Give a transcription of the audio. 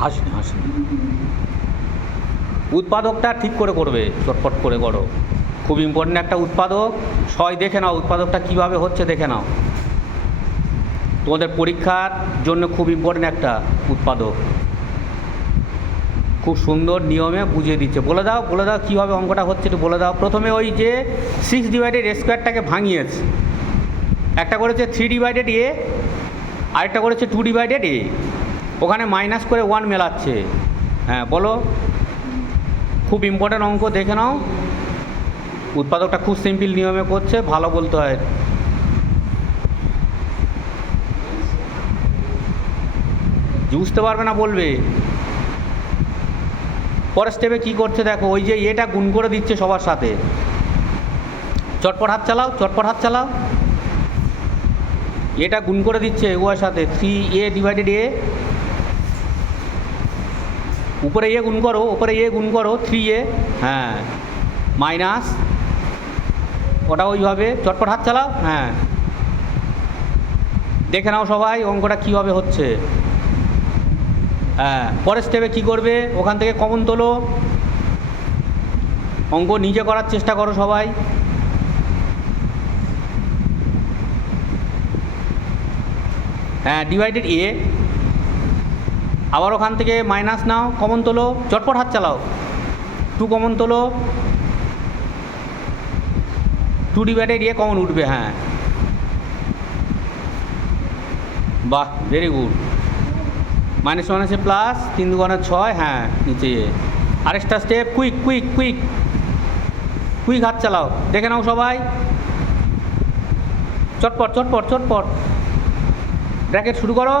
হাসিনি হাসিনি। উৎপাদকটা ঠিক করে করবে, চটপট করে করো। খুব ইম্পর্টেন্ট একটা উৎপাদক। সবাই দেখে নাও উৎপাদকটা কীভাবে হচ্ছে, দেখে নাও। তোমাদের পরীক্ষার জন্য খুব ইম্পর্টেন্ট একটা উৎপাদক। খুব সুন্দর নিয়মে বুঝিয়ে দিচ্ছে। বলে দাও কীভাবে অঙ্কটা হচ্ছে, একটু বলে দাও। প্রথমে ওই যে 6/a² ভাঙিয়েছে, একটা করেছে 3/a, আরেকটা করেছে 2/a। ওখানে মাইনাস করে 1 মেলাচ্ছে। হ্যাঁ বলো, খুব ইম্পর্ট্যান্ট অঙ্ক, দেখে নাও। উৎপাদকটা খুব সিম্পল নিয়মে করছে, ভালো বলতে হয়। বুঝতে পারবে না বলবে। পরের স্টেপে কী করছে দেখো, ওই যে এটা গুণ করে দিচ্ছে সবার সাথে। চটপট হাত চালাও, চটপট হাত চালাও। এটা গুণ করে দিচ্ছে উভয়ের সাথে, 3a/a। উপরে এ গুণ করো, উপরে এ গুণ করো 3a, হ্যাঁ, মাইনাস ওটা ওইভাবে। চটপট হাত চালাও, হ্যাঁ। দেখে নাও সবাই অঙ্কটা কীভাবে হচ্ছে। হ্যাঁ, পরের স্টেপে কী করবে, ওখান থেকে কমন তোলো। অঙ্ক নিজে করার চেষ্টা করো সবাই। হ্যাঁ, ডিভাইডেড a। আবার ওখান থেকে মাইনাস নাও, কমন তোলো, চটপট হাত চালাও। 2 কমন তোলো, 2/a কমন উঠবে, হ্যাঁ। বাহ, ভেরি গুড। মাইনাস মাইনাসে প্লাস, 3 × 2 = 6, হ্যাঁ, নিচে। আরেকটা step, quick quick quick quick হাত চালাও, দেখে নাও সবাই। চটপট চটপট চটপট ব্র্যাকেট শুরু করো।